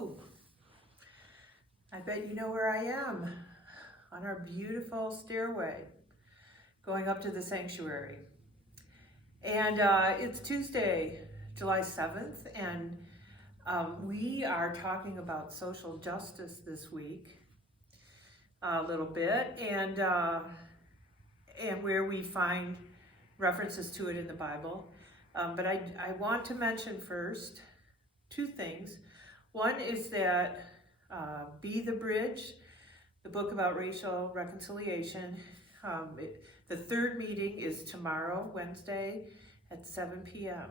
Hello. I bet you know where I am, on our beautiful stairway going up to the sanctuary. And it's Tuesday, July 7th, and we are talking about social justice this week a little bit, and where we find references to it in the Bible. But I want to mention first two things. One is that Be the Bridge, the book about racial reconciliation. The third meeting is tomorrow, Wednesday, at 7 p.m.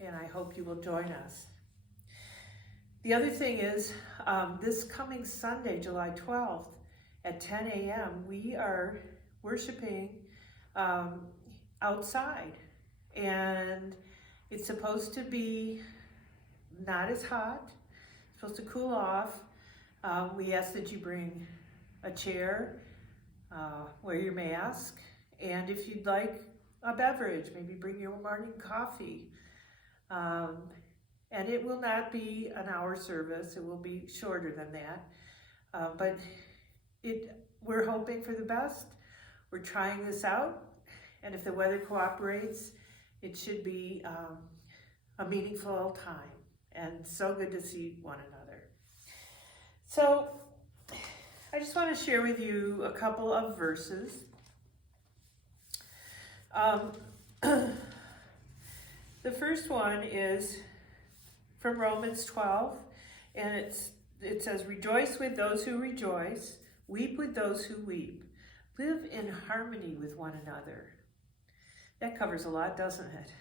And I hope you will join us. The other thing is, this coming Sunday, July 12th, at 10 a.m., we are worshiping outside. And it's supposed to be not as hot, it's supposed to cool off. We ask that you bring a chair, wear your mask, and if you'd like a beverage, maybe bring your morning coffee. And it will not be an hour service, it will be shorter than that. But we're hoping for the best. We're trying this out, and if the weather cooperates, it should be a meaningful time, and so good to see one another. So I just want to share with you a couple of verses. The first one is from Romans 12, and it says, "Rejoice with those who rejoice, weep with those who weep. Live in harmony with one another." That covers a lot, doesn't it?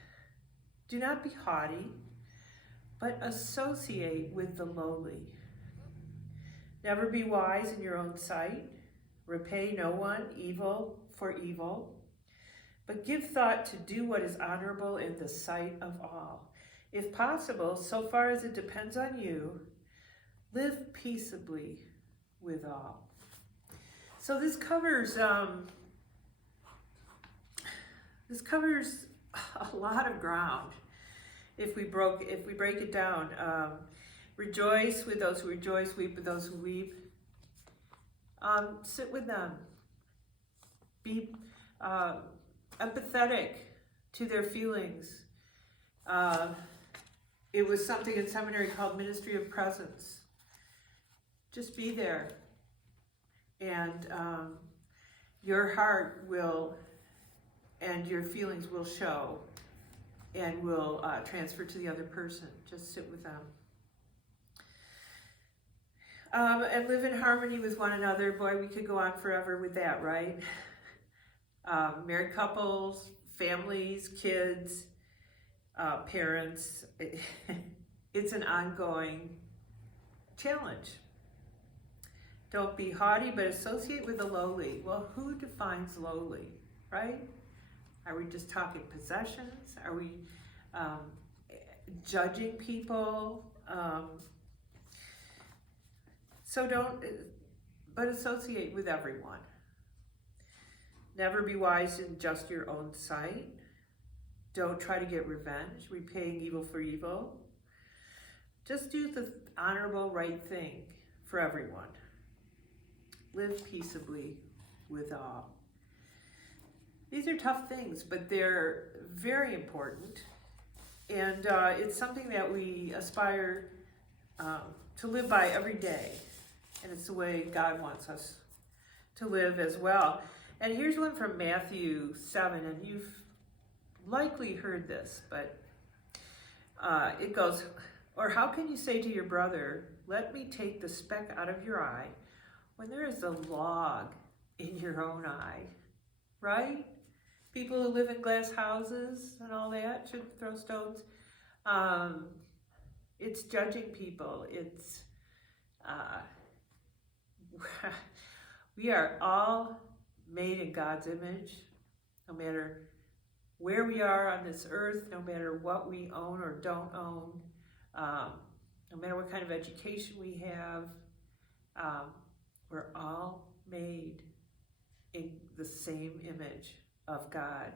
Do not be haughty, but associate with the lowly. Never be wise in your own sight. Repay no one evil for evil, but give thought to do what is honorable in the sight of all. If possible, so far as it depends on you, live peaceably with all. So this covers a lot of ground. If we break it down, rejoice with those who rejoice, weep with those who weep. Sit with them. Be empathetic to their feelings. It was something in seminary called ministry of presence. Just be there, and your heart will and your feelings will show and will transfer to the other person. Just sit with them. And live in harmony with one another. Boy, we could go on forever with that, right? Married couples, families, kids, parents. It's an ongoing challenge. Don't be haughty, but associate with the lowly. Well, who defines lowly, right? Are we just talking possessions? Are we judging people? But associate with everyone. Never be wise in just your own sight. Don't try to get revenge, repaying evil for evil. Just do the honorable right thing for everyone. Live peaceably with all. These are tough things, but they're very important. And it's something that we aspire to live by every day. And it's the way God wants us to live as well. And here's one from Matthew 7, and you've likely heard this, but it goes, "Or how can you say to your brother, 'Let me take the speck out of your eye,' when there is a log in your own eye?" Right? People who live in glass houses and all that should throw stones. It's judging people. It's we are all made in God's image, no matter where we are on this earth, no matter what we own or don't own, no matter what kind of education we have, we're all made in the same image of God.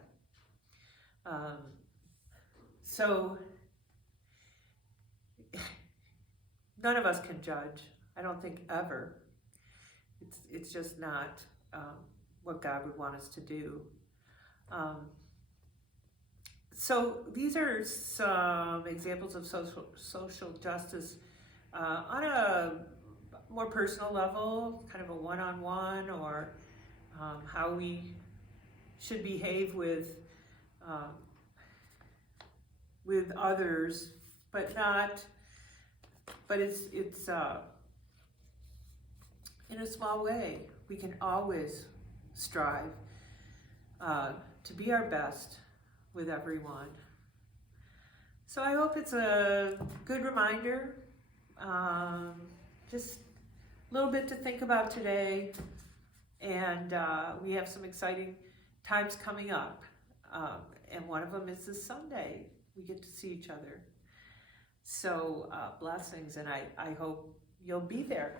So none of us can judge. I don't think ever. It's just not what God would want us to do. So these are some examples of social justice on a more personal level, kind of a one-on-one, or how we should behave with others, but it's in a small way. We can always strive to be our best with everyone. So I hope it's a good reminder, just a little bit to think about today. And we have some exciting times coming up. And one of them is this Sunday. We get to see each other. So blessings, and I hope you'll be there.